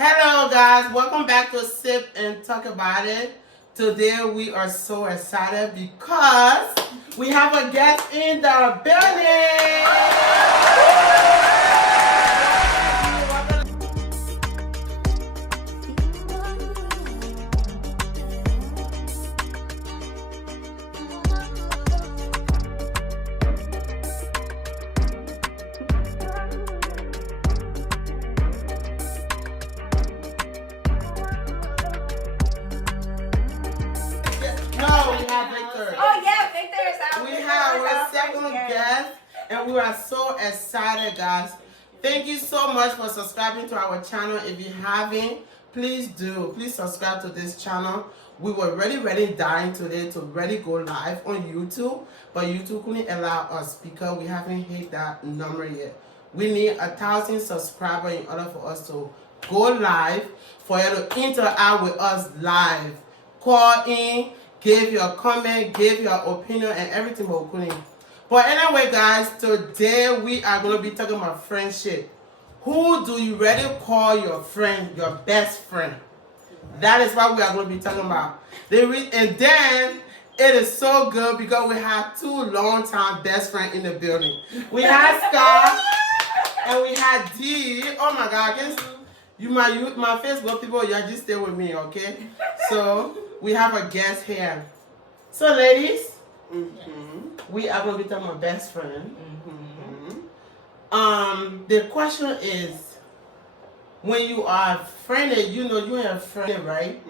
Hello guys, welcome back to Sip and Talk About It. Today we are so excited because we have a guest in the building. No, we have Victor. Oh yeah, Victor is out. We have our second guest, and we are so excited, guys. Thank you so much for subscribing to our channel. If you haven't, please do. Please subscribe to this channel. We were really dying today to really go live on YouTube, but YouTube couldn't allow us because we haven't hit that number yet. We need 1,000 subscribers in order for us to go live, for you to interact with us live. Call in, give your comment, give your opinion, and everything we couldn't. But anyway, guys, today we are going to be talking about friendship. Who do you really call your friend, your best friend? That is what we are going to be talking about. And then it is so good because we have two long-time best friends in the building. We have Scott and we have D. Oh my God, my Facebook people, you just stay with me, okay? So we have a guest here. So ladies, we are going to be talking about best friend. The question is, when you are friended, you know you have a friend, right?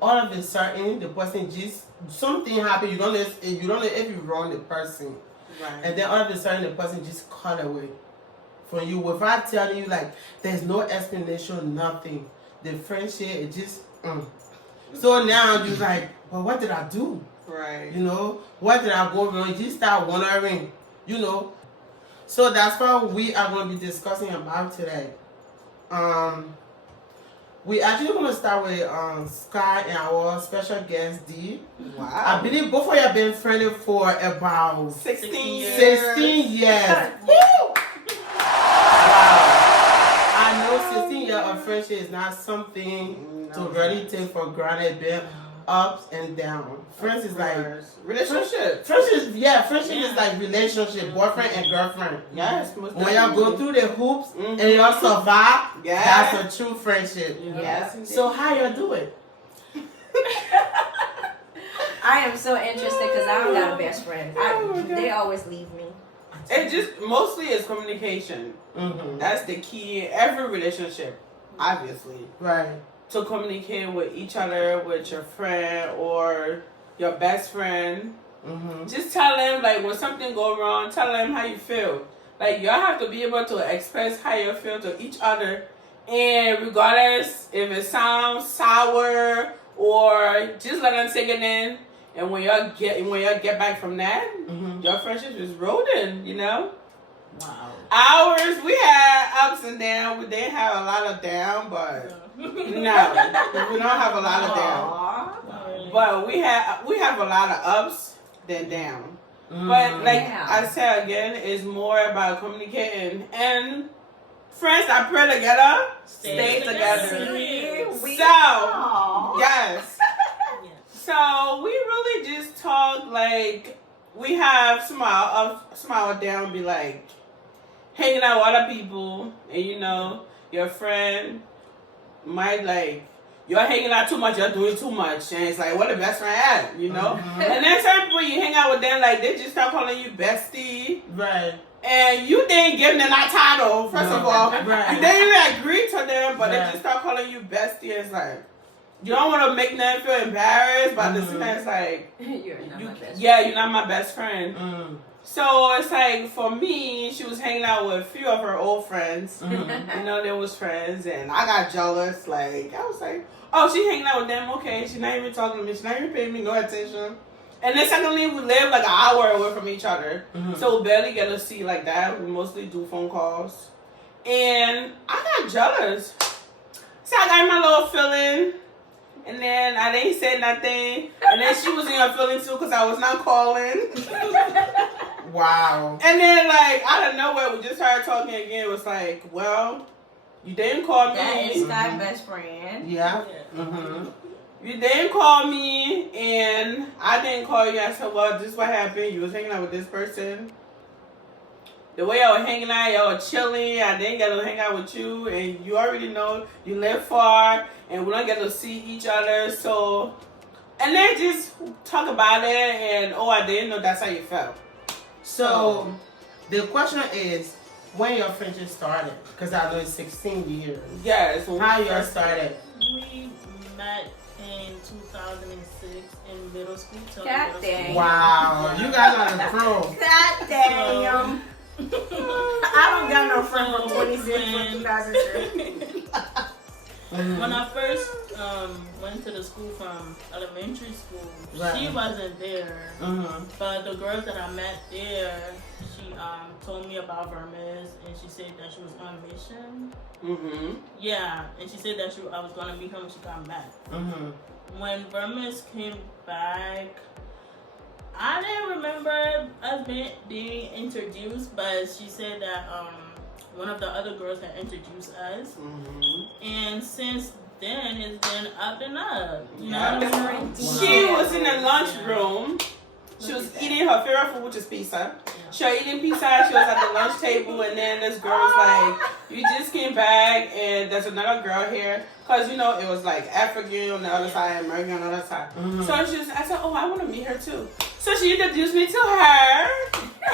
All of a sudden, the person just something happened. You don't know if you wrong the person, Right. and then all of a sudden the person just cut away from you without telling you. Like there's no explanation, nothing. The friendship it just. So now you're like, well, what did I do? Right. You know, what did I go wrong? You just start wondering, you know. So that's what we are going to be discussing about today. We actually going to start with Sky and our special guest D. Wow. I believe both of you have been friendly for about 16 years. 16 years. Woo! Wow. I know 16 years of friendship is not something to really take for granted. Been ups and downs. Friends is like relationship. Friendship is like relationship, boyfriend and girlfriend. Yes. Most When y'all go definitely. through the hoops and y'all survive, Yeah. that's a true friendship. Yes. indeed. So how y'all do it? I am so interested because I don't got a best friend. They always leave me. It just mostly is communication. That's the key in every relationship, obviously. Right. To communicate with each other, with your friend or your best friend. Just tell them, like, when something go wrong, tell them how you feel. Like, y'all have to be able to express how you feel to each other. And regardless if it sounds sour or just let them take it in. And when y'all get back from that, your friendship is rolling, you know? Wow. Ours, we had ups and downs. We didn't have a lot of down, but no, we don't have a lot of down. But we have a lot of ups than down. But like I said again, it's more about communicating and friends that pray together, stay together. So yes. So we really just talk like we have smile up, smile down, be like hanging out with other people, and you know your friend might like you're hanging out too much, you're doing too much, and it's like what the best friend at, you know. And then some people you hang out with them like they just start calling you bestie, Right. and you didn't give them that title first of all. Right. You didn't even agree to them, but Right. they just start calling you bestie. It's like you don't want to make them feel embarrassed, but at the same time it's like You're not my best you're not my best friend. So it's like for me, she was hanging out with a few of her old friends. You know, they was friends, and I got jealous. Like I was like, oh, she hanging out with them. Okay, she's not even talking to me. She's not even paying me no attention. And then secondly, we live like an hour away from each other, so we barely get to see like that. We mostly do phone calls, and I got jealous. So I got my little feeling. And then I didn't say nothing. And then she was in her feelings too because I was not calling. Wow. And then, like, out of nowhere, we just started talking again. It was like, well, You didn't call me. That is Sky's best friend. Yeah. Yeah. Mm-hmm. You didn't call me, and I didn't call you. I said, well, this is what happened. You was hanging out with this person. The way I was hanging out, y'all were chilling. I didn't get to hang out with you, and you already know you live far, and we don't get to see each other. So, and then just talk about it, and I didn't know that's how you felt. So, the question is, when your friendship started? Because I know it's 16 years. Yes. How y'all started? We met in 2006 in middle school. Till God middle dang. school. Wow, you guys are the pro. God damn. I don't got no friend from 26 from 2003. When I first went to the school from elementary school, Right. she wasn't there. Mm-hmm. But the girls that I met there, she told me about Vermis, and she said that she was on mission. Mm-hmm. Yeah, and she said that I was gonna meet her when she got back. Mm-hmm. When Vermis came back, I didn't remember us being introduced, but she said that one of the other girls had introduced us, Mm-hmm. and since then it's been up and up. You Yeah. know? She was in the lunchroom. She was eating her favorite food, which is pizza. She was eating pizza. She was at the lunch table, and then this girl was like, "You just came back, and there's another girl here." Cause it was like African on the other side, American on the other side. Mm-hmm. So I said, "Oh, I want to meet her too." So she introduced me to her,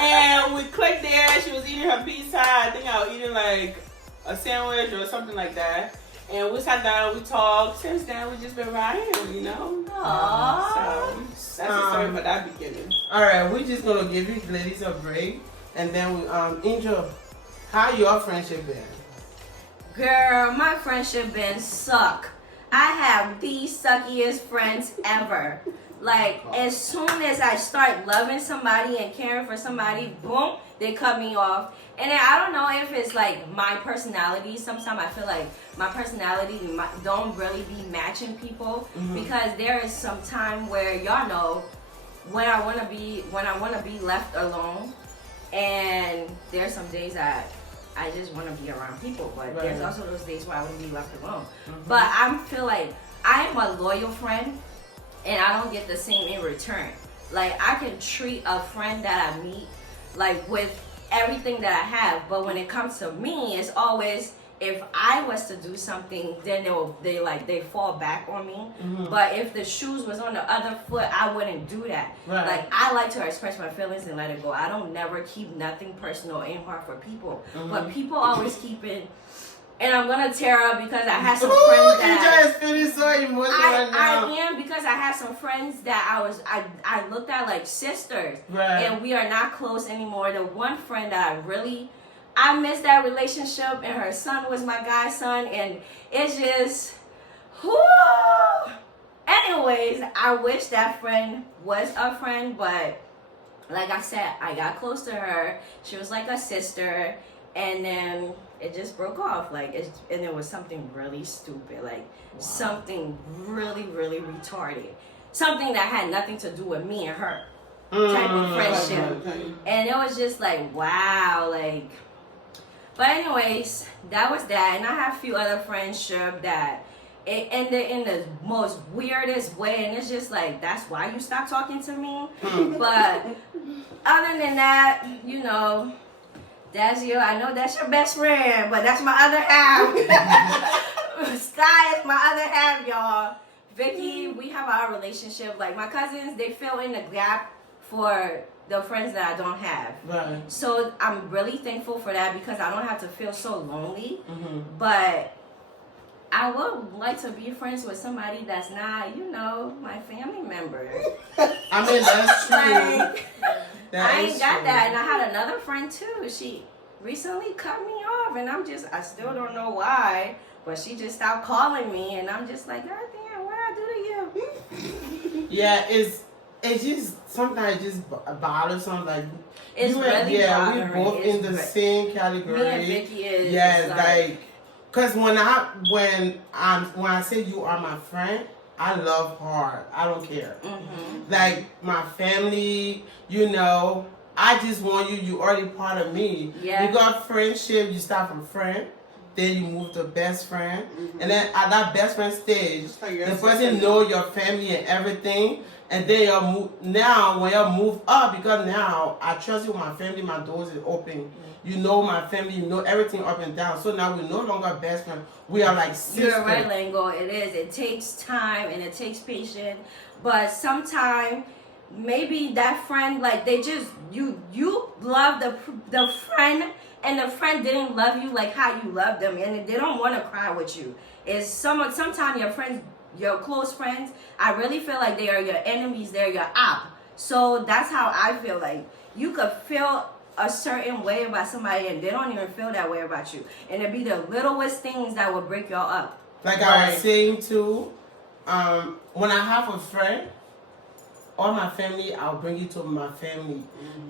and we clicked there. She was eating her pizza. I think I was eating like a sandwich or something like that. And we sat down, we talked. Since then, we just been riding, Aww. So that's the story for that beginning. All right, we're just gonna give you ladies a break, and then we Angel, how your friendship been? Girl, my friendship been suck. I have the suckiest friends ever. Like, as soon as I start loving somebody and caring for somebody, boom, they cut me off. And then I don't know if it's like my personality. Sometimes I feel like my personality don't really be matching people, because there is some time where y'all know when I wanna be left alone, and there's some days that I just want to be around people, but Right. there's also those days where I want to be left alone. But I feel like I am a loyal friend, and I don't get the same in return. Like, I can treat a friend that I meet like with everything that I have, but when it comes to me, it's always, if I was to do something, then they fall back on me. But if the shoes was on the other foot, I wouldn't do that. Right. Like, I like to express my feelings and let it go. I don't never keep nothing personal in heart for people. But people always keep it. And I'm gonna tear up because I had some friends that You just feeling so emotional right now. I am, because I had some friends that I looked at like sisters, Right. and we are not close anymore. The one friend that I missed that relationship, and her son was my guy's son, and it's just, whoo. Anyways, I wish that friend was a friend, but like I said, I got close to her. She was like a sister, and then it just broke off. And it was something really stupid, like something really, really retarded, something that had nothing to do with me and her type of friendship. And it was just like, wow, like. But anyways, that was that. And I have a few other friendship that it ended in the most weirdest way, and it's just like, that's why you stopped talking to me. But other than that, I know that's your best friend, but that's my other half. Sky is my other half, y'all. Vicky, we have our relationship. Like, my cousins, they fill in the gap for the friends that I don't have. Right. So I'm really thankful for that, because I don't have to feel so lonely. Mm-hmm. But I would like to be friends with somebody that's not, my family member. I mean, that's true. Like, That I is ain't got true. that. And I had another friend too. She recently cut me off, and I still don't know why, but she just stopped calling me, and I'm just like, God damn, what I do to you? Yeah, it's just sometimes it just bothers something like. It's you and, really yeah, we bothering. both in the same category. Me and Vicky is. Yes, like, cause when I say you are my friend, I love hard. I don't care. Mm-hmm. Like my family, I just want you. You already part of me. Yeah. You got friendship. You start from friend, then you move to best friend, and then at that best friend stage, Just like your the sister. person know your family and everything, and then you move. Now when you move up, because now I trust you with my family, my doors is open. You know my family, you know everything up and down. So now we're no longer best friends. We are like sisters. You're right, Lango. It is. It takes time and it takes patience. But sometimes maybe that friend, like they just you love the friend, and the friend didn't love you like how you love them, and they don't want to cry with you. It's sometimes your friends, your close friends, I really feel like they are your enemies. They're your op. So that's how I feel. Like you could feel a certain way about somebody and they don't even feel that way about you, and it'd be the littlest things that will break y'all up. Like I was saying too, when I have a friend, all my family, I'll bring you to my family,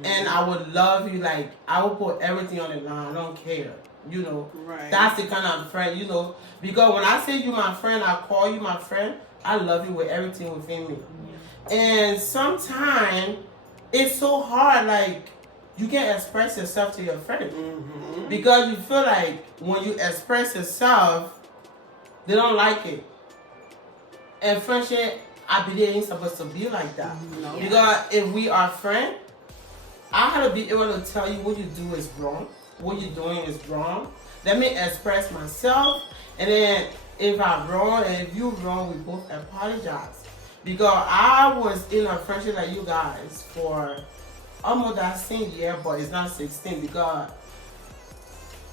and I would love you. Like I will put everything on the line. I don't care, you know. Right. That's the kind of friend, you know. Because when I say you my friend, I call you my friend. I love you with everything within me. And sometimes it's so hard, like. You can't express yourself to your friend because you feel like when you express yourself, they don't like it. And friendship, I believe, ain't supposed to be like that. No. Yeah. Because if we are friends, I have to be able to tell you what you do is wrong, what you're doing is wrong. Let me express myself, and then if I'm wrong and if you're wrong, we both apologize. Because I was in a friendship like you guys for almost that same year, but it's not 16 because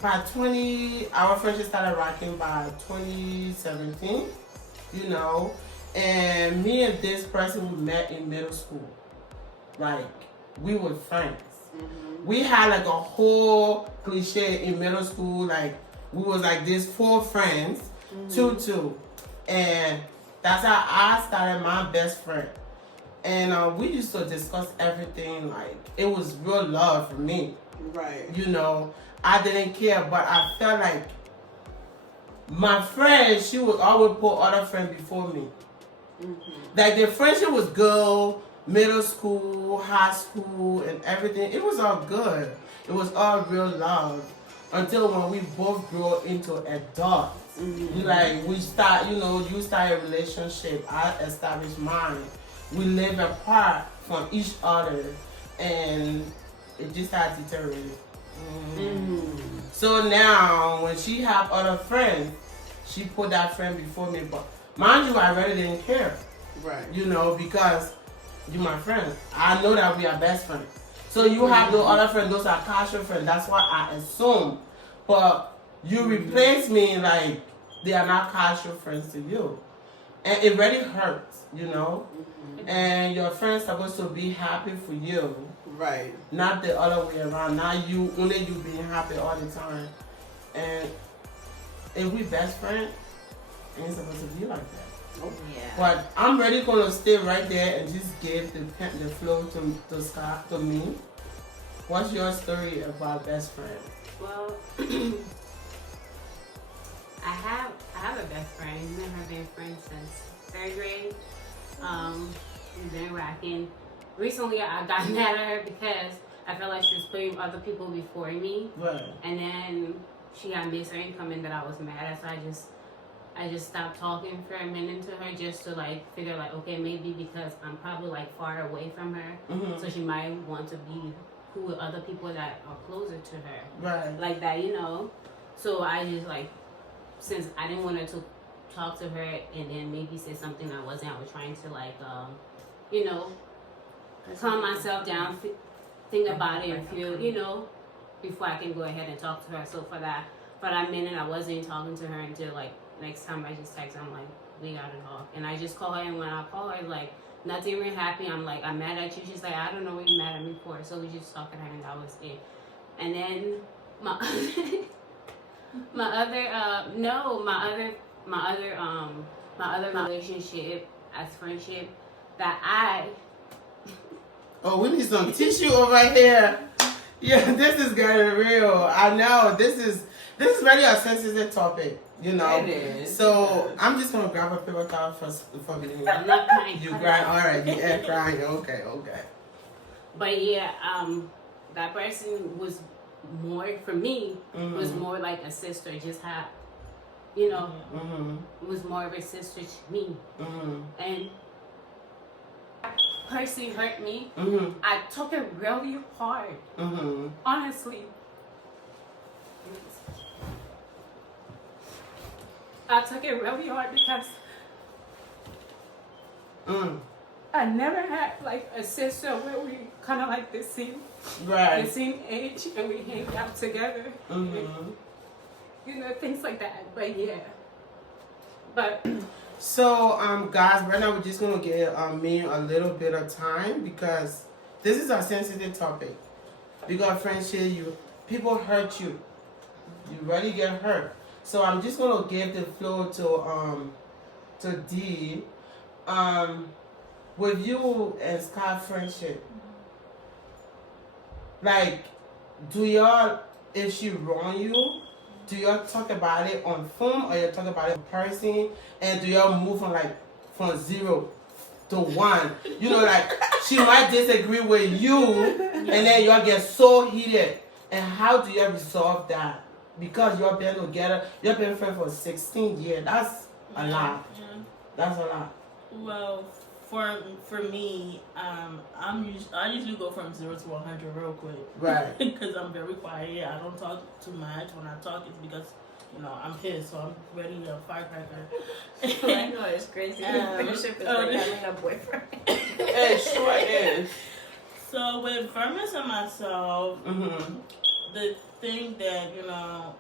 by 20, our friendship started rocking by 2017, you know, and me and this person we met in middle school. Like, we were friends. We had like a whole cliche in middle school, like, we was like this 4 friends, 2, and that's how I started my best friend. And we used to discuss everything, like, it was real love for me. Right. You know, I didn't care, but I felt like my friend, she would always put other friends before me. Like, the friendship was good, middle school, high school, and everything. It was all good. It was all real love. Until when we both grew into adults. Like, we start, you know, you start a relationship, I established mine. We live apart from each other, and it just had deteriorated. So now, when she have other friends, she put that friend before me. But mind you, I really didn't care, Right. you know, because you're my friend. I know that we are best friends. So you have those other friends; those are casual friends. That's what I assume. But you replace me like they are not casual friends to you, and it really hurts, you know. And your friend's supposed to be happy for you, Right. not the other way around. Not you, only you being happy all the time. And if we best friends, it ain't supposed to be like that. Yeah. But I'm really gonna stay right there and just give the flow to Scott, to me. What's your story about best friend? Well, I have a best friend. Me and her been friends since 3rd grade. We've been rocking. Recently, I got mad at her because I felt like she was putting other people before me, Right. and then she had made certain comment that I was mad at. So I just stopped talking for a minute to her just to like figure like, okay, maybe because I'm probably like far away from her, so she might want to be cool with other people that are closer to her. Right. Like that, you know. So I just like, since I didn't want to talk to her and then maybe say something I wasn't, I was trying to like, you know, calm myself down, think about it and feel, you know, before I can go ahead and talk to her. So for that minute, I wasn't talking to her until like next time I just text her, I'm like, we gotta talk. And I just call her, and when I call her, like, nothing really happened. I'm like, I'm mad at you. She's like, I don't know what you're mad at me for. So we just talked to her, and that was it. And then my other relationship as friendship that I Oh, we need some tissue over here. Yeah, this is getting real. I know this is really a sensitive topic, you know. It is. So I'm just gonna grab a paper towel for me. I'm not crying. You crying? All right. You ain't crying. Okay. But yeah, that person was more for me. Was more like a sister. Just had, you know, was more of a sister to me. And person hurt me. I took it really hard. Honestly. I took it really hard because I never had like a sister where we kind of like the same age and we hang out together. You know, things like that. But yeah. But So, guys, right now we're just gonna give me a little bit of time because this is a sensitive topic. Because friendship, people hurt you. You really get hurt. So I'm just gonna give the floor to D. With you and Scott friendship, like, do y'all, if she wrong you, do y'all talk about it on phone or you talk about it in person? And do y'all move from 0 to 1? You know, like, she might disagree with you and then y'all get so heated. And how do y'all resolve that? Because y'all been together, y'all been friends for 16 years. That's a lot. That's a lot. Well, for me, I usually go from 0 to 100 real quick. Right. Because I'm very quiet. I don't talk too much. When I talk, it's because, you know, I'm pissed, so I'm ready to firecracker. I know it's crazy. Friendship is like having a boyfriend. It sure is. So with Vermis and myself, the thing that, you know,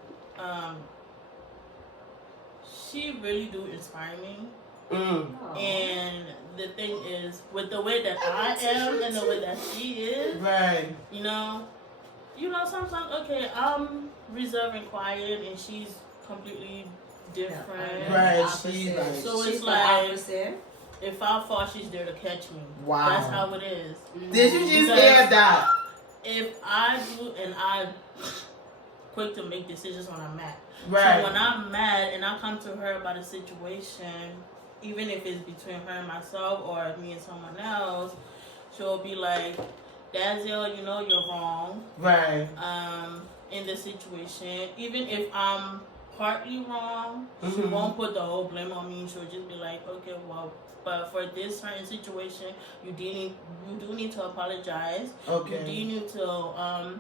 she really do inspire me. And the thing is, with the way that I am and the way that she is, Right. you know, sometimes, okay, I'm reserved and quiet and she's completely different. Right, she like, So She's it's the like, opposite. if I fall, she's there to catch me. Wow. That's how it is. did you just Because hear that? If I do, and I'm quick to make decisions when I'm mad. Right. So when I'm mad and I come to her about a situation, even if it's between her and myself or me and someone else, she'll be like, Dazzle, you know you're wrong. Right. In this situation. Even if I'm partly wrong, she won't put the whole blame on me. She'll just be like, okay, well, but for this certain situation, you do need to apologize. Okay. You do need to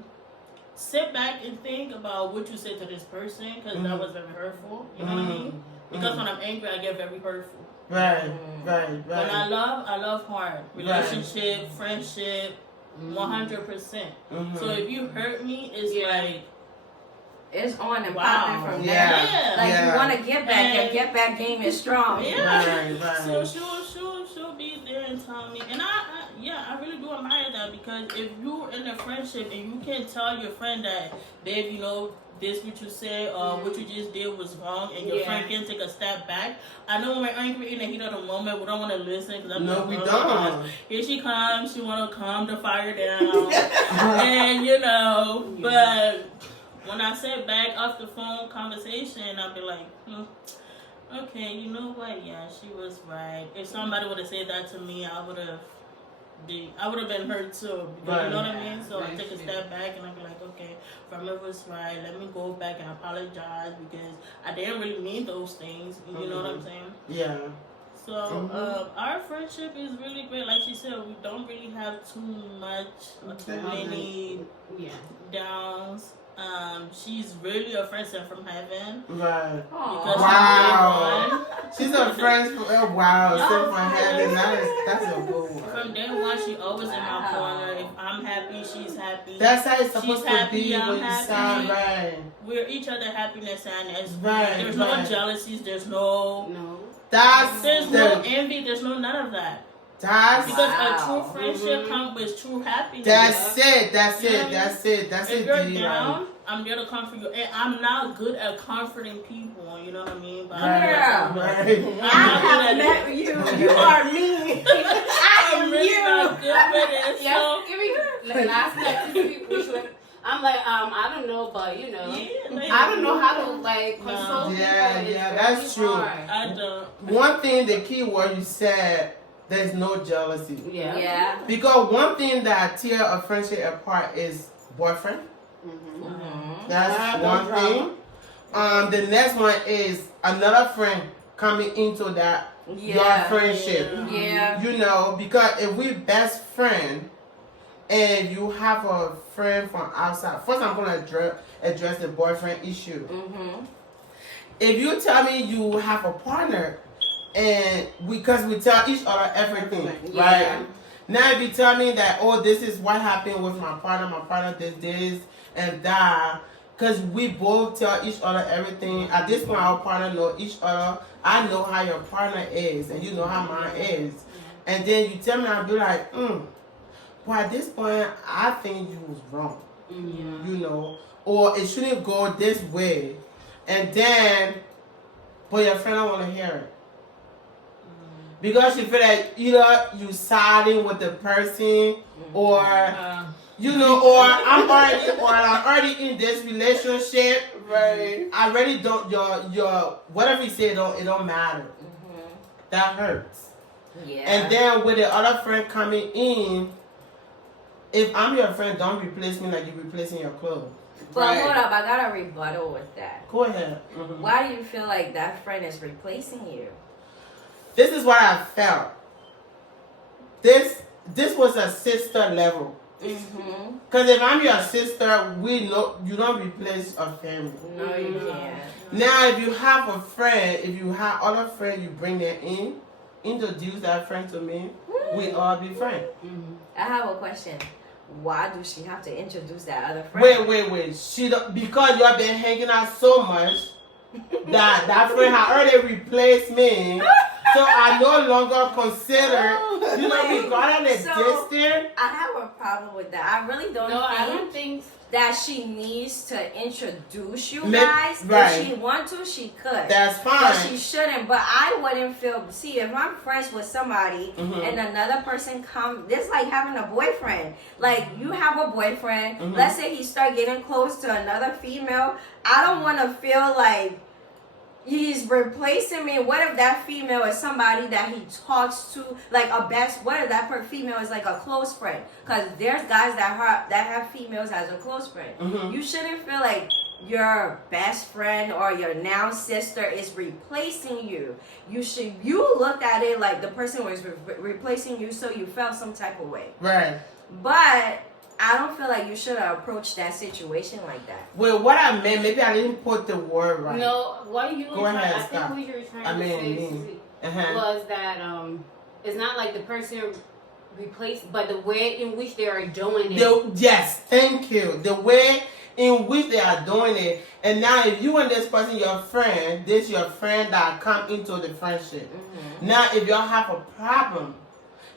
sit back and think about what you said to this person, because that was very hurtful. You know what I mean? Because when I'm angry, I get very hurtful. Right. When I love hard. Relationship, friendship, 100%. So if you hurt me, it's like, It's on and Wow. popping from there. Yeah. Like you want to get back. Your get back game is strong. Yeah. Right. So she'll be there and tell me, and I really do admire that, because if you're in a friendship and you can tell your friend that, babe, you know, this what you said or what you just did was wrong, and your friend can take a step back. I know when we're angry in the heat of the moment, we don't want to listen, because We don't. Here she comes, she want to calm the fire down, and you know, but when I sit back off the phone conversation, I'll be like, okay, you know what? Yeah, she was right. If somebody would have said that to me, I would have been hurt too. Because you know what I mean? So I take a step back and I'll be like, okay, Verma was right. Let me go back and apologize, because I didn't really mean those things. You know what I'm saying? Yeah. So our friendship is really great. Like she said, we don't really have too many downs. She's really a friend sent from heaven. Right. Because Wow. She's a friend from wow, sent from heaven. That's a good one. From day one, she always in my corner. If I'm happy, she's happy. That's how it's supposed She's happy, to be I'm when you happy. sound right. We're each other happiness, and Right, there's right. no jealousies. There's no There's no envy. There's no none of that. That's Because a true friendship comes with true happiness. That's it. If you're down, I'm there to comfort you. And I'm not good at comforting people, you know what I mean? But Right. I have met you. You are me. I'm really not good with it. So, last night, I'm like, I don't know, but you know, like, I don't know how to like console people. Yeah, It's that's very true. hard. I don't. One thing, the key word you said, there's no jealousy. Yeah. Yeah. Because one thing that tear a friendship apart is boyfriend. That's one thing. The next one is another friend coming into that your friendship. Yeah. You know, because if we best friend and you have a friend from outside, first I'm gonna address the boyfriend issue. If you tell me you have a partner and because we tell each other everything, Yeah. right? Now if you tell me that, oh, this is what happened with my partner did this and that, because we both tell each other everything. At this point, our partner know each other. I know how your partner is, and you know how mine is. And then you tell me, I'll be like, well, at this point, I think you was wrong. You know, or it shouldn't go this way. And then, but your friend don't want to hear it. Because you feel like either you siding with the person or you know, or I'm already in this relationship. Right. I really don't your whatever you say it don't matter. That hurts. Yeah. And then with the other friend coming in, if I'm your friend, don't replace me like you're replacing your clothes. But Right. hold up, I got a rebuttal with that. Go ahead. Why do you feel like that friend is replacing you? This is what I felt. This was a sister level. Because if I'm your sister, we know you don't replace a family. No, you can't. Now, if you have a friend, if you have other friend, you bring them in, introduce that friend to me, we all be friends. I have a question. Why do she have to introduce that other friend? Wait. She don't, because you have been hanging out so much that friend had already replaced me. So I no longer consider, you know, we got on a So- distance. I have a problem with that. I really don't No, I think don't think. that she needs to introduce you Ma- guys. right. If she want to, she could. That's But she fine. shouldn't. But I wouldn't feel. See, if I'm friends with somebody and another person come, this like having a boyfriend. Like you have a boyfriend. Let's say he start getting close to another female. I don't want to feel like he's replacing me. What if that female is somebody that he talks to, like a best? What if that female is like a close friend? Because there's guys that have females as a close friend. You shouldn't feel like your best friend or your now sister is replacing you. You looked at it like the person was replacing you, so you felt some type of way. Right. But I don't feel like you should have approached that situation like that. Well, what I meant, maybe I didn't put the word right. No, what you were Go trying, ahead, I think stop. what you were trying I to mean, say me. Susie, was that it's not like the person replaced, but the way in which they are doing it. Yes, thank you. The way in which they are doing it. And now if you and this person, your friend, this your friend that come into the friendship. Now if y'all have a problem,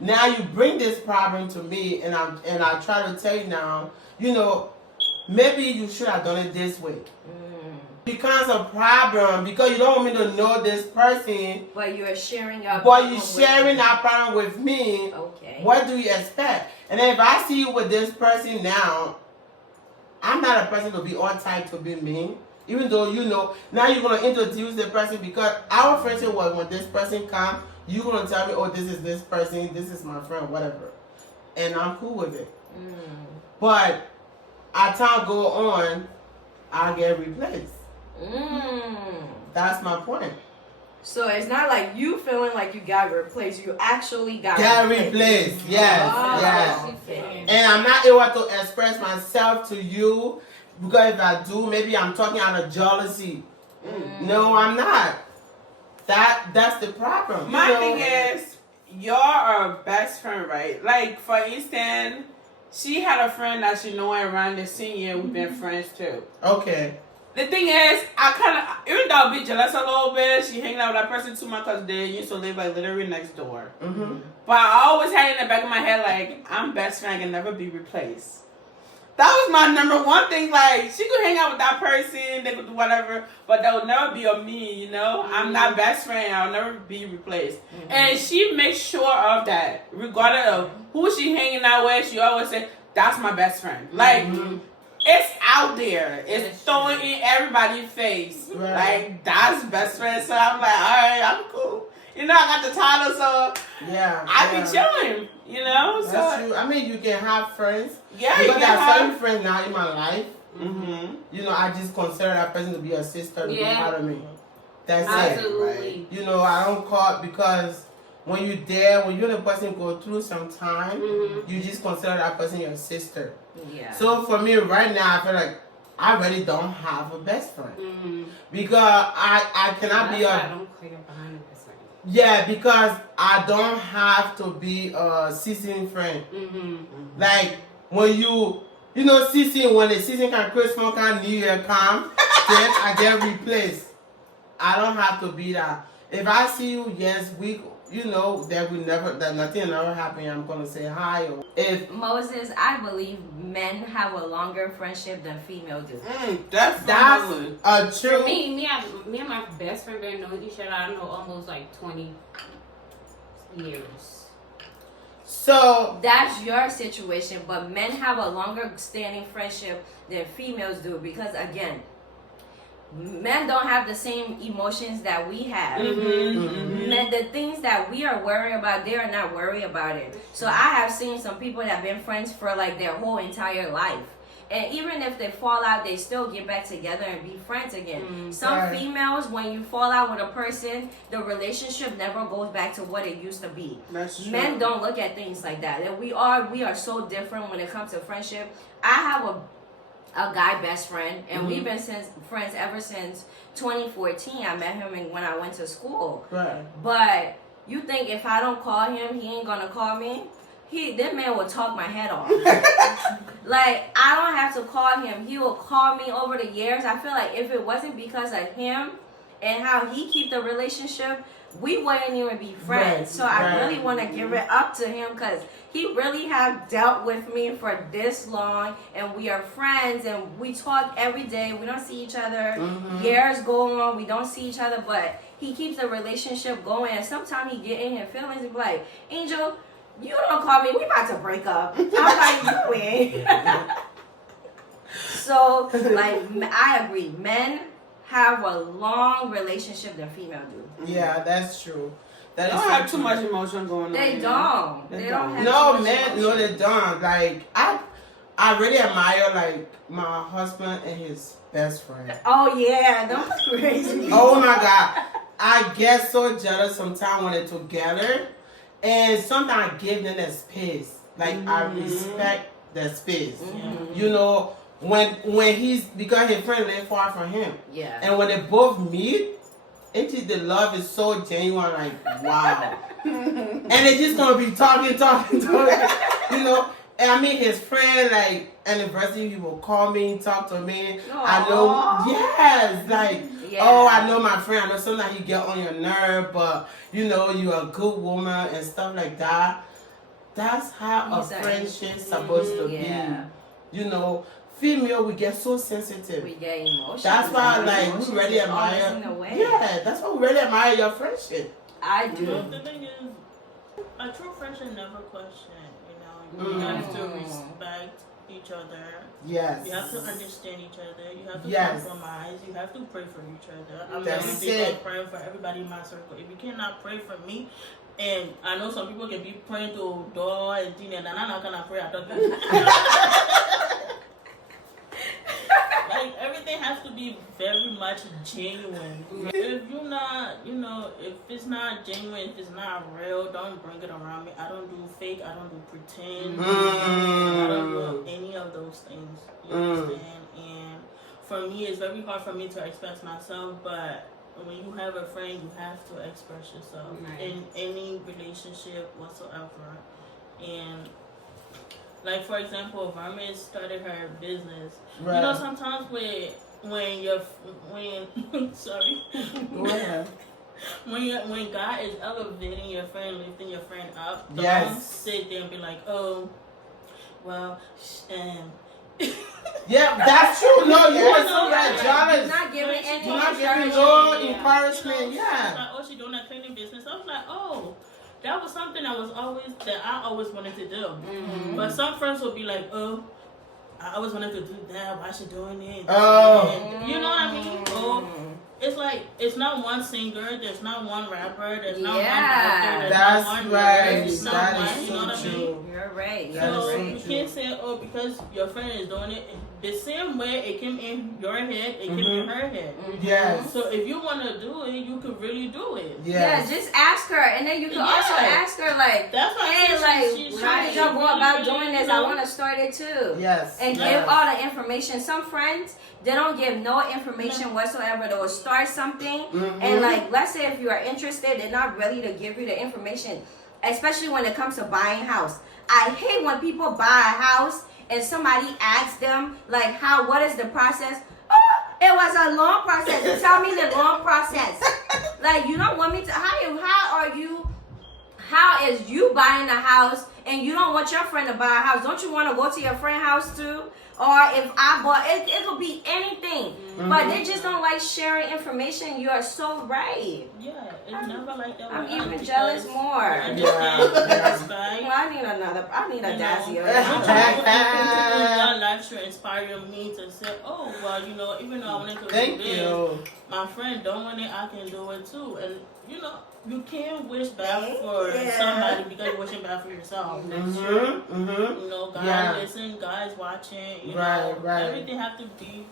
now you bring this problem to me and I try to tell you now, you know, maybe you should have done it this way. Becomes a problem because you don't want me to know this person, But you're sharing your but you problem sharing with that problem with me. Okay. What do you expect? And then if I see you with this person now, I'm not a person to be on type to be mean. Even though you know, now you're going to introduce the person because our friendship was when this person come, you're going to tell me, oh, this is this person, this is my friend, whatever. And I'm cool with it. But as time go on, I get replaced. That's my point. So it's not like you feeling like you got replaced. You actually got Replaced, yes, Oh, yes. okay. And I'm not able to express myself to you because if I do, maybe I'm talking out of jealousy. No, I'm not. That's the problem. My you know? thing is, you're a best friend, right? Like, for instance, she had a friend that she know around the senior. We've been friends too. Okay. The thing is, I kind of, even though I'll be jealous a little bit, she hanging out with that person too much because they used to live like literally next door. But I always had in the back of my head, like, I'm best friend, I can never be replaced. That was my number one thing. Like, she could hang out with that person, they could do whatever, but that would never be on me, you know? I'm not best friend, I'll never be replaced. And she makes sure of that, regardless of who she hanging out with, she always say, that's my best friend. Like, it's out there. It's throwing in everybody's face. Right. Like, that's best friend. So I'm like, all right, I'm cool. You know, I got the title, so Yeah. I be chilling. You know, That's so true. I mean, you can have friends. yeah, you Because can there are have. certain friends now in my life Mm-hmm. You know, I just consider that person to be a sister to be Yeah. part of me. That's Absolutely. it. You know, I don't call because when you're there, when you and the person go through some time, you just consider that person your sister. Yeah. So for me right now, I feel like I really don't have a best friend because I cannot be That's why I a don't clear behind the best friend. yeah because I don't have to be a seasoned friend. Like when you know season when the season can Christmas can New Year come, then I get replaced. I don't have to be that. If I see you, yes, you know that nothing will never happen. I'm gonna say hi. Or if Moses, I believe men have a longer friendship than females do. Definitely. that's true. Me and my best friend been knowing each other. I know almost like 20 years. So That's your situation, but men have a longer standing friendship than females do because again, men don't have the same emotions that we have. Men, the things that we are worried about, they are not worried about it. So I have seen some people that have been friends for like their whole entire life. And even if they fall out, they still get back together and be friends again. Some right. females, when you fall out with a person, the relationship never goes back to what it used to be. That's true. Men don't look at things like that. And we are so different when it comes to friendship. I have a guy best friend, and we've been friends ever since 2014. I met him when I went to school. right. But you think if I don't call him, he ain't gonna call me? That man will talk my head off. Like, I don't have to call him. He will call me over the years. I feel like if it wasn't because of him and how he keep the relationship, we wouldn't even be friends. Right, So I right. really want to give it up to him because he really have dealt with me for this long, and we are friends and we talk every day. We don't see each other. Years go on, we don't see each other, but he keeps the relationship going. And sometimes he get in his feelings and be like, Angel, you don't call me, we about to break up. I'm like, you ain't. So, like, I agree. Men have a long relationship than female do. Yeah, that's true. They That don't is have so too true. much emotion going on. They you know? don't. They They don't. don't have No, too much man, no, emotion. they don't. Like I really admire like my husband and his best friend. Oh, yeah, that's crazy. Oh my God, I get so jealous sometimes when they're together, and sometimes I give them that space. Like I respect the space. You know, when he's because his friend live far from him, Yeah. and when they both meet, the love is so genuine. Like wow, and they're just gonna be talking. You know. And I mean, his friend, like, anniversary, he will call me, talk to me. I know, Aw. yes, like, Yeah. oh, I know my friend. I know sometimes you get on your nerve, but, you know, you're a good woman and stuff like that. That's how a He's a- friendship's supposed to Yeah. be. You know, female, we get so sensitive. We get emotions. That's why, Our like, emotions we really is always in the admire. way. Yeah, that's why we really admire your friendship. I You know, do. the thing is, a true friendship never question. You know, you have to respect each other. Yes. You have to understand each other. You have to Yes. compromise. You have to pray for each other. I'm That's very big on it. praying for everybody in my circle. If you cannot pray for me, and I know some people can be praying to God and things, and I'm not gonna pray at all. Like everything has to be very much genuine. If you're not, you know, if it's not genuine, if it's not real, don't bring it around me. I don't do fake. I don't do pretend. I don't do any of those things. You understand? And for me, it's very hard for me to express myself, but when you have a friend, you have to express yourself in any relationship whatsoever. And like for example, Vermin started her business. Right. You know, sometimes sorry. Go ahead. When God is elevating your friend, lifting your friend up, don't Yes. sit there and be like, oh, well, Yeah, that's true. No, you Yeah, want no, some that You're jealous. not giving any You're not giving encouragement. no Yeah. encouragement. Yeah. Like, oh, she doing that cleaning business. I was like, oh, that was something that I always wanted to do. But some friends will be like, oh, I always wanted to do that. Why she doing it? Oh. You know what I mean? Oh, it's like it's not one singer. There's not one rapper. There's not one actor. There's That's not one right. nurse, there's not That one, is you know so what I mean? true. You're Correct. That is So so you true. can't say, oh, because your friend is doing it the same way it came in your head, it came in her head. Yes. So if you want to do it, you could really do it. Yeah, Yes. just ask her, and then you can Yeah. also ask her like, That's why hey, like, how did y'all go about doing this? I want to start it too. Yes. And yes. give all the information. Some friends, they don't give no information whatsoever. They will start something, and like, let's say if you are interested, they're not ready to give you the information, especially when it comes to buying house. I hate when people buy a house and somebody asks them like, what is the process? Oh, it was a long process. Tell me the long process. Like, you don't want me to, how is you buying a house and you don't want your friend to buy a house? Don't you want to go to your friend's house too? Or if I bought it, it could be anything. But they just don't like sharing information. You are so right. Yeah, it's never like that. I'm with even us jealous because more. I understand this guy. Well, I need a Daisy. You know, in your life should inspire me to say, oh, well, you know, even though I wanted to do Thank this, you. my friend don't want it, I can do it too. And, you know, you can't wish bad for Yeah. somebody because you're wishing bad for yourself. You know, God Yeah. listen, God's watching. You Right, know, right. everything have to be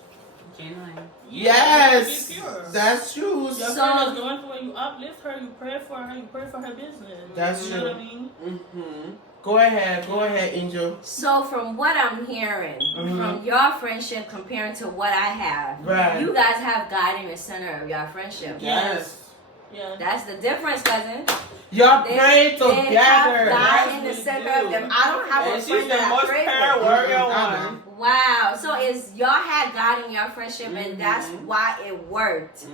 Genuine. Yes. be pure. That's true. Your friend is going through it, you uplift her, you pray for her, you pray for her business. That's you know true. what I mean? Go ahead, Angel. So from what I'm hearing, from your friendship comparing to what I have, Right. you guys have God in the center of your friendship. Yes. Yeah. That's the difference, cousin. Y'all They- pray They have together. God That's in the what we center do. of them. I don't have a And she's friend the that I most pray prayer with. warrior Mhm. one. Wow. So is y'all had God in your friendship, and that's why it worked.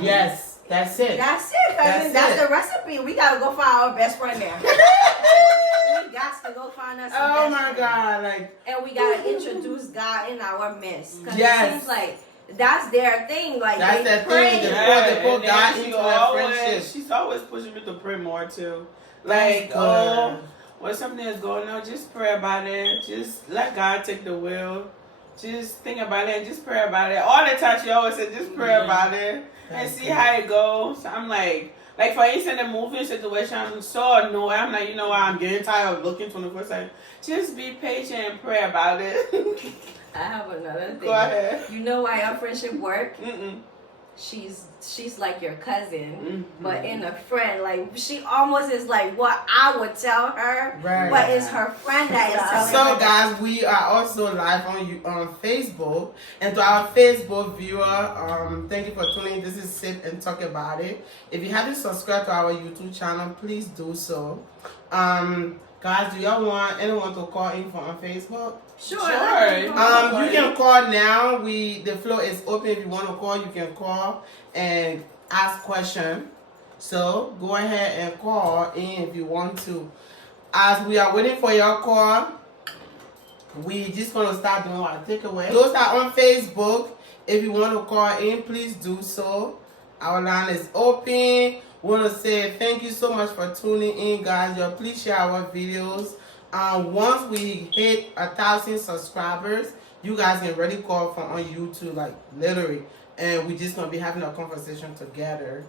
Yes. That's it. That's it, cousin. That's That's it. the recipe. We gotta go find our best friend now. We got to go find us. some Oh best my friend. God. Like, And we gotta introduce God in our midst. Because Yes. it seems like that's their thing. Like That's they their thing. pray. They Yeah, put and then God she into her friendship. she's always pushing me to pray more too. That's Like, good. oh, when something is going on, just pray about it. Just let God take the wheel. Just think about it and just pray about it. All the time she always said, just pray about it and That's see good. how it goes. I'm like for instance, the moving situation, I'm so annoyed. I'm like, you know what, I'm getting tired of looking 24/7. Just be patient and pray about it. I have another thing. Go ahead. You know why our friendship work? Mm-mm. She's like your cousin, Mhm. but in a friend. Like she almost is like what I would tell her, Right. but it's her friend that is telling So her. guys, we are also live on Facebook, and to our Facebook viewer, thank you for tuning. This is Sip and Talk About It. If you haven't subscribed to our YouTube channel, please do so. Guys, do y'all want anyone to call in on Facebook? Sure. Sure. You can call now. The floor is open. If you want to call, you can call and ask question. So go ahead and call in if you want to. As we are waiting for your call, we just want to start doing our takeaway. Those that are on Facebook, if you want to call in, please do so. Our line is open. We want to say thank you so much for tuning in, guys. Y'all please share our videos. Once we hit 1,000 subscribers, you guys can really call from on YouTube, like literally, and we just gonna be having a conversation together.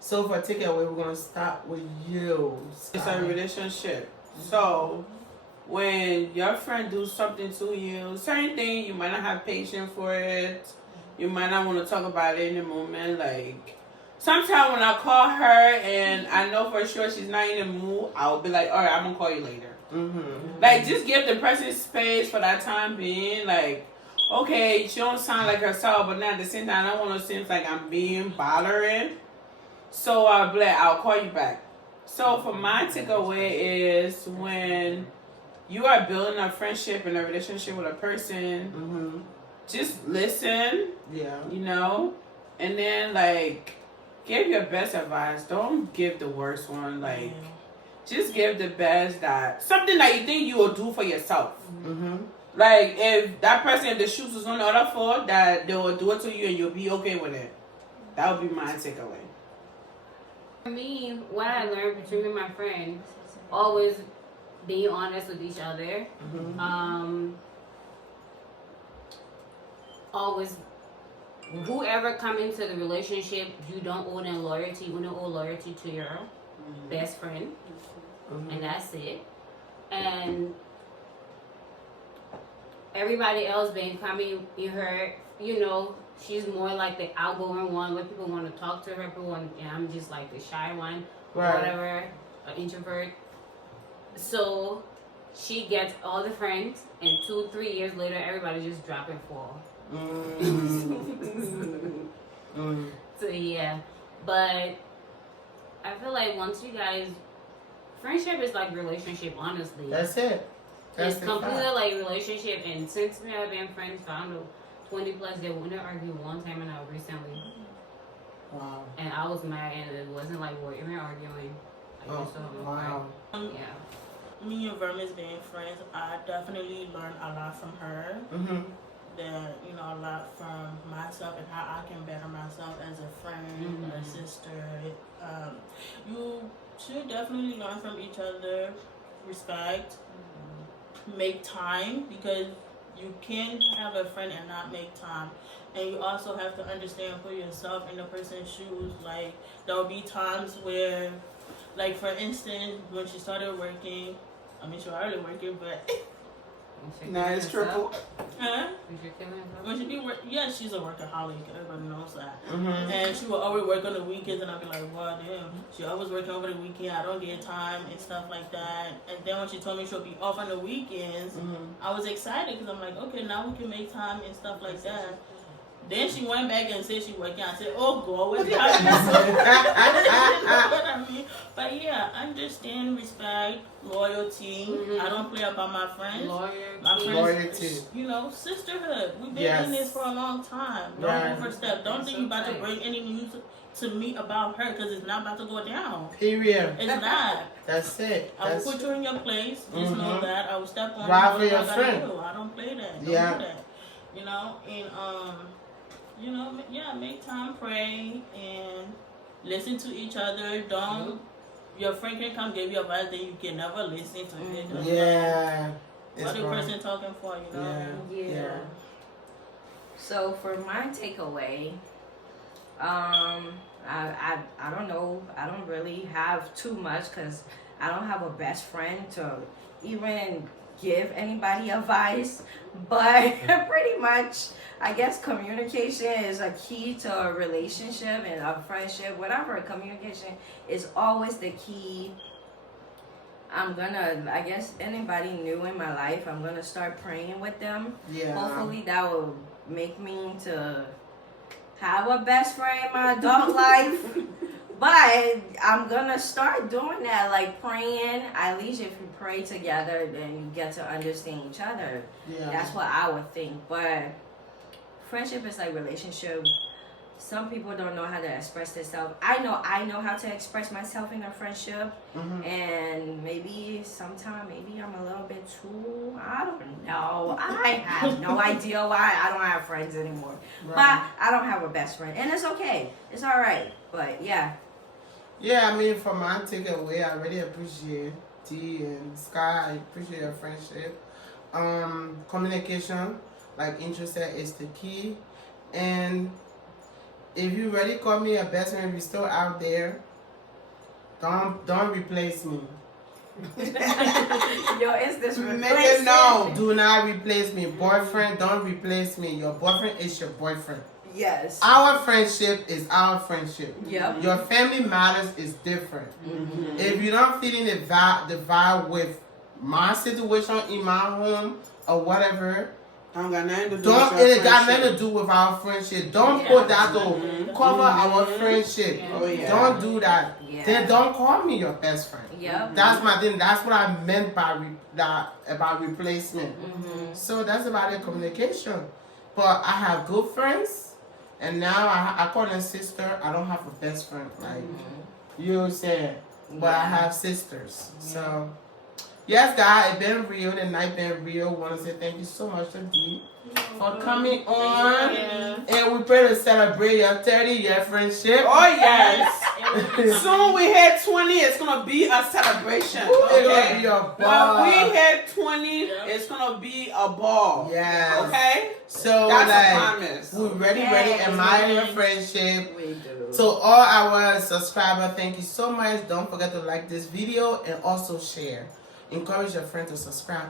So for takeaway, we're gonna start with you. It's a relationship. So when your friend do something to you, certain thing you might not have patience for it. You might not want to talk about it in the moment. Like sometimes when I call her and I know for sure she's not in the mood, I'll be like, all right, I'm gonna call you later. Like just give the person space for that time being. Like, okay, she don't sound like herself, but now at the same time, I don't want to seem like I'm being bothering. So I'll be like, I'll call you back. So for my takeaway is when you are building a friendship and a relationship with a person, just listen, Yeah. you know, and then like give your best advice. Don't give the worst one. Like just give the best that something that you think you will do for yourself. Like if that person, if the shoes was on the other foot, that they will do it to you and you'll be okay with it. That would be my takeaway. For me, what I learned between me and my friend, always being honest with each other. Always, whoever come into the relationship, you don't owe them loyalty. You don't owe loyalty to your best friend. and that's it. And everybody else been coming in her, you know, she's more like the outgoing one where people want to talk to her, and I'm just like the shy one, or whatever, an introvert. So she gets all the friends, and 2-3 years later, everybody just drop and fall. So yeah, but I feel like once you guys, friendship is like relationship, honestly. That's it. That's It's completely like relationship, and since we have been friends for, I don't know, 20 plus, they wouldn't argue one time and out recently. Wow. And I was mad, and it wasn't like we're even arguing. I just saw them Wow. Yeah. Me and Vermis being friends, I definitely learned a lot from her. That, you know, a lot from myself and how I can better myself as a friend, a sister. You should definitely learn from each other, respect, make time, because you can have a friend and not make time. And you also have to understand, put yourself in the person's shoes. Like, there will be times where, like, for instance, when she started working, I mean, she was already working, but Nah, it's triple. huh? Is your killing herself? When she be yeah, she's a workaholic. Everybody knows that. Mm-hmm. And she will always work on the weekends, and I'll be like, wow, damn. She always working over the weekend. I don't get time and stuff like that. And then when she told me she'll be off on the weekends, I was excited because I'm like, okay, now we can make time and stuff like that. Then she went back and said she working. I said, oh, go with that. You know what I mean? But yeah, understand, respect, loyalty. I don't play about my friends. My friends, Loyalty. you know, sisterhood. We've been Yes. in this for a long time. Don't Right. overstep. Don't think you're about to bring any news to me about her, because it's not about to go down. Period. It's not. That's it. I will That's put you in your place. Just know that. I will step on Ride you. for your I gotta friend. do. I don't play that. Don't Yeah. do that. You know, and you know, yeah, make time, pray, and listen to each other. Don't. Your friend can come give you advice, then you can never listen to it. Yeah. It's What the wrong. person talking for, you know? Yeah. So for my takeaway, I don't know. I don't really have too much because I don't have a best friend to even give anybody advice. But pretty much, I guess communication is a key to a relationship and a friendship. Whatever, communication is always the key. I guess anybody new in my life, I'm gonna start praying with them. Yeah. Hopefully that will make me to have a best friend in my adult life. But I'm gonna start doing that, like praying. At least if you pray together, then you get to understand each other. Yeah. That's what I would think. But friendship is like relationship. Some people don't know how to express themselves. I know how to express myself in a friendship. And maybe I'm a little bit too, I don't know. I have no idea why I don't have friends anymore. Right. But I don't have a best friend. And it's okay. It's all right. But yeah. Yeah, I mean, for my takeaway, I really appreciate T and Sky. I appreciate your friendship. Communication, like Intro said, is the key. And if you really call me a best friend, if you're still out there, don't replace me. Yo, is this Make it known. Do not replace me. Boyfriend, don't replace me. Your boyfriend is your boyfriend. Yes. Our friendship is our friendship. Yep. Your family matters is different. If you don't fit in the vibe with my situation in my home or whatever, I don't got nothing to do don't with your it got friendship. nothing to do with our friendship. Don't put that to cover our friendship. Oh, yeah. Don't do that. Yeah. Then don't call me your best friend. Yep. That's my thing. That's what I meant by about replacement. So that's about the communication. But I have good friends, and now I call them sister. I don't have a best friend like you said, but I have sisters. So Yes, guys, it's been real. The night been real. Want to say thank you so much to Dee for coming on. Yeah. And we pray to celebrate your 30-year friendship. Oh yes. Soon we hit 20, it's gonna be a celebration. It's gonna Okay. be a When ball. we hit 20, Yeah. it's gonna be a ball. Yes. Okay? So That's a like, promise. we ready, Yes. admire your friendship. We do. So all our subscribers, thank you so much. Don't forget to like this video and also share. Encourage your friends to subscribe.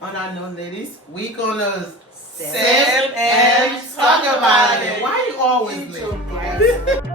On that note, ladies, we gonna sip and talk about it. Why you always Eat late? your breakfast.